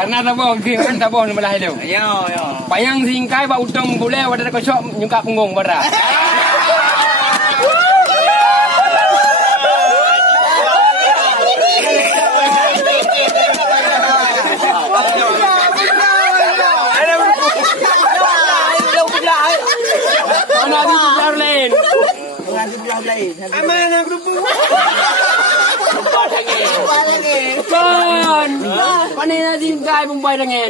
Karena tabung kan tabung belah itu. Yo. Payang singkai ba utang boleh wadah kau shop nyungka punggung bara. Mana di sebelah lain? Aman aku lupa. Kan. Pani na singkai pumpai dengan.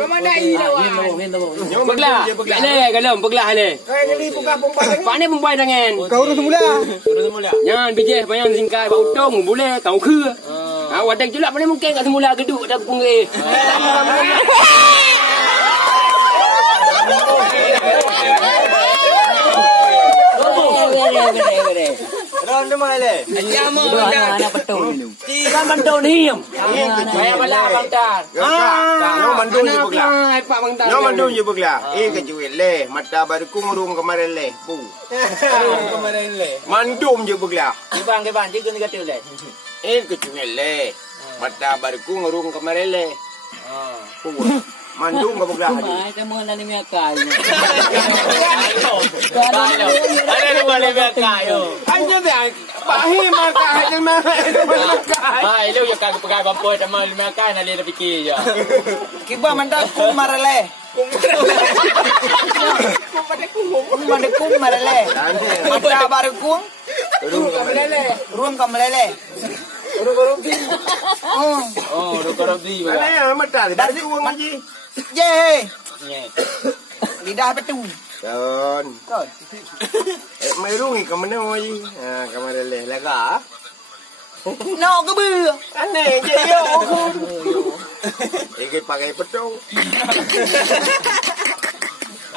Beglah. Le galom beglah le. Pani pumpai dengan. Kau urus mula. Jangan bijih payang singkai ba utang boleh kau ke. Wadah julak pani mungkin kat semula geduk dak punggung. Ronde male. Ayam anak betul. Kan betul hiam. Saya bala bangtar. Nyo mandu je begla. Ai pak bangtar. Nyo mandu je begla. Kecuil le. Mata baru kumurung kemarin le. Bu. Kemarin le. Mandum je begla. Ke bang, jigun kata le. Kecuil le. Mata baru kumurung kemarin le. Bu. Mandum ke begla. Ai temu nani mi akai. Ada ni boleh bekai yo. Hanya dah. Pahi maka hanya makai. Ai lu ya kag pegai bampoi sama lima kai na le fikir je. Kiba manda kum marale. Kum marale. Mata baru kum. Ruang kamelele. Urung di. Oh, rukorok di ba. Mana mata dari uang aja. Ye. Lidah betul. Don. Mai rungi ke mana aja. Kemarin le lega. No ke bưa. Aneh je yo. Iki pakai pedang.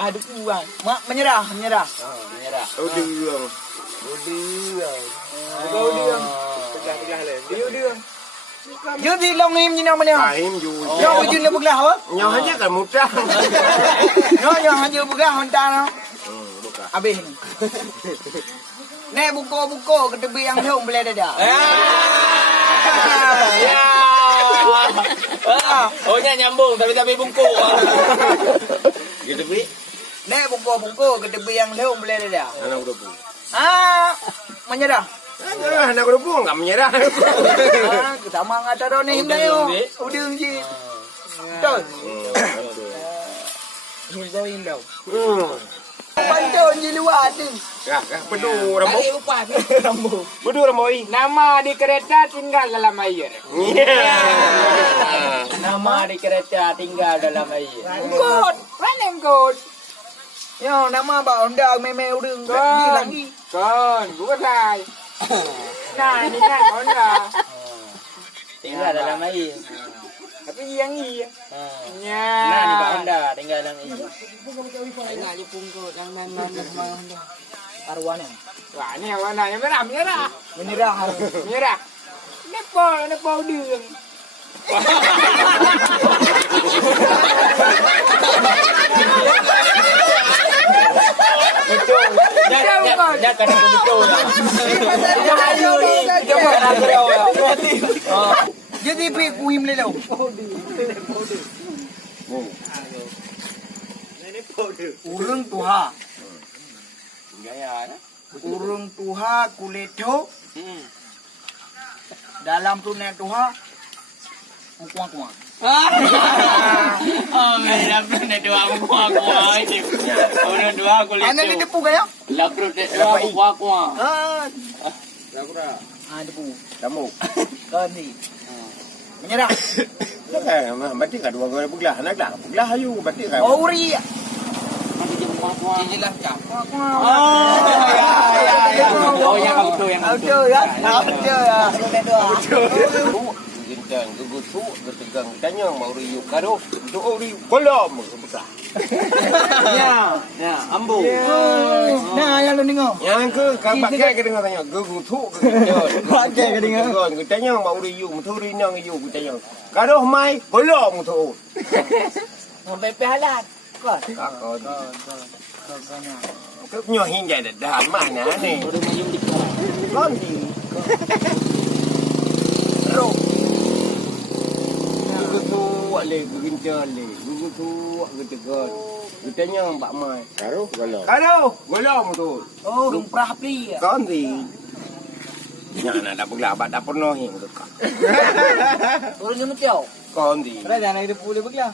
Aduh kuang. Mak menyerah. Menyerah. Udang. Yo di long im ni nama dia. Ahim ju. Yo bujun le buglah apa? Nyo aja kan mudah. Yo hanya buglah honta no. Bukan. Habis ni. Nek buko ke tebi yang hong boleh dah. Ya. Oh nya nyambung tapi bungkuk. Gitu bi. Nek buko ke tebi yang hong boleh dah. Anak berapa? Menyerah. Anak berapa enggak menyerah. Kita mangata dah ni himda yo. Udung ji. Betul. Himda himda. Bantu je luar tu. Bedu rambu. Bedu rambu. Nama di kereta tinggal dalam air. Nama di kereta tinggal dalam air. Good. Running good. Yo nama ba Honda meme udung di lagi. Kon, bukan lai. Nah, ini kan Honda. Tinggal dalam air. Tapi yang iya. Ya. Nah, ni Pak Honda tinggal dalam air. Ingat je pungkut yang nan sama Honda. Arwana. Wah, ni yang mana? Yang merah, merah. Menyerah. Merah. Nepal udang. Betul. Jangan kena betul. Jangan Jadi pi kuim le lau. Urung tuha. Gaya na. Urung tuha kuleto. Dalam tu nek tuha. Kuang-kuang. Oh, merah pun ada dua kuah-kuah ini. Orang dua kulit. Ana di depu gaya? Laprut dua kuah-kuah. Lapura. Depu. Kamu. Kan ni. Menyerah. Berarti kan dua orang belah anak dah. Belah ayu berarti kan. Oh, uri. Jelas cap. Oh, yang auto ya. Auto ya. Gintang gugusu bertegang tanya mau riu karo do riu kolom besar. Ya, ambu. Nah, yang lu dengar. Yang ke pakai ke dengar tanya gugusu pakai ke dengar. Tanya mau riu muturi nang riu tanya. Karo mai kolom tu. Sampai pihalat. Kau. Kau nyo hingga dah mana ni. Londi. Ro. Gugusu le kencel le. Gugu tu getegon. Getanya Pak Mai. Karo kalau. Golong tu. Oh, rung prapli. Kon thì nhà này đã bực lạ bạn đã có nói hiện được cả. Orang yang mutiau. Con thì Ada jangan ada pula beglah.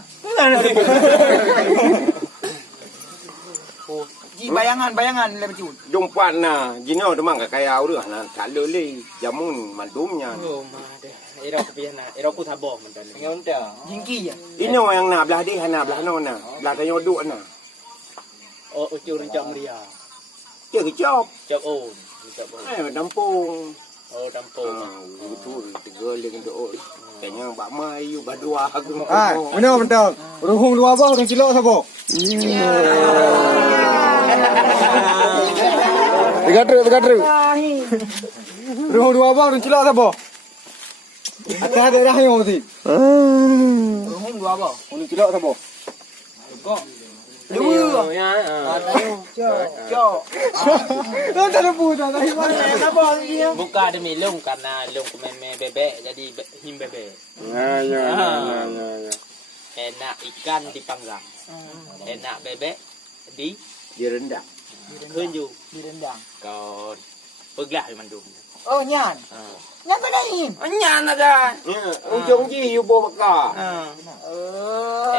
Ji bayangan le macam. dùng quan nà, chỉ nói nó mang cái áo được là cả lưỡi li, giống muốn mà đúng nha. Oh, made. Era ko pian na. Era ko tabo man tan. Yang mutiau. Jingki je. Ini yang nà belah đi hay nà belah non nà, belah cái nhau đuổi nà. Oh, ucur rencam dia. Chưa cái chop. Cak on. Cak on. Này mà dampung. Oh, dampung. Betul, tiga lagi tu. Kayaknya Pak Mai, you berdua aku. Benar. Ruhung dua apa, orang cilok siapa? Tiga truk. Ruhung dua apa, orang cilok siapa? Atas ada dah yang mesti. Rumah dua apa? Orang cilok siapa? Kok. Dua ya. Cok. Dah tak ada pun, dah hilang. Apa dia? Buka demi long karena long meme bebek jadi him bebek. Ya. Enak ikan dipanggang. Enak bebek di Dia rendah. kunju. Di rendang. Kon peglah mandum. Oh, nyan. Nyan tak lain. Anyan ada. Ujung ji you bawa bekal.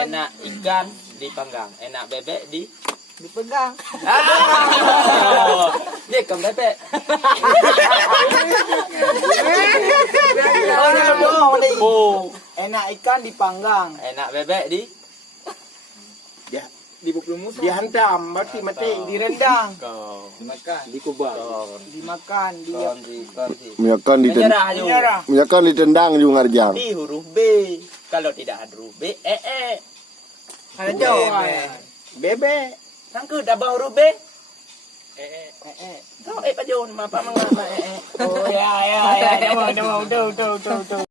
Enak ikan dipanggang. Enak bebek di Dipegang. dia kan bebek. Oh, ni bohong tadi. Oh, Enak ikan dipanggang. enak bebek di Dia Dibukul musuh. dihantam mati. Di rendang. kon. Dimakan. Dikubah. Dimakan. Dia. Kon di. Minyakan Menyerah ju. minyakan ditendang juga ngarjang. Di huruf B. Kalau tidak ada huruf B, Ada jauh. Bebek. Sangka dah bawa huruf B. Kau pajon apa mengapa Oh, ya. Demam. Tuh.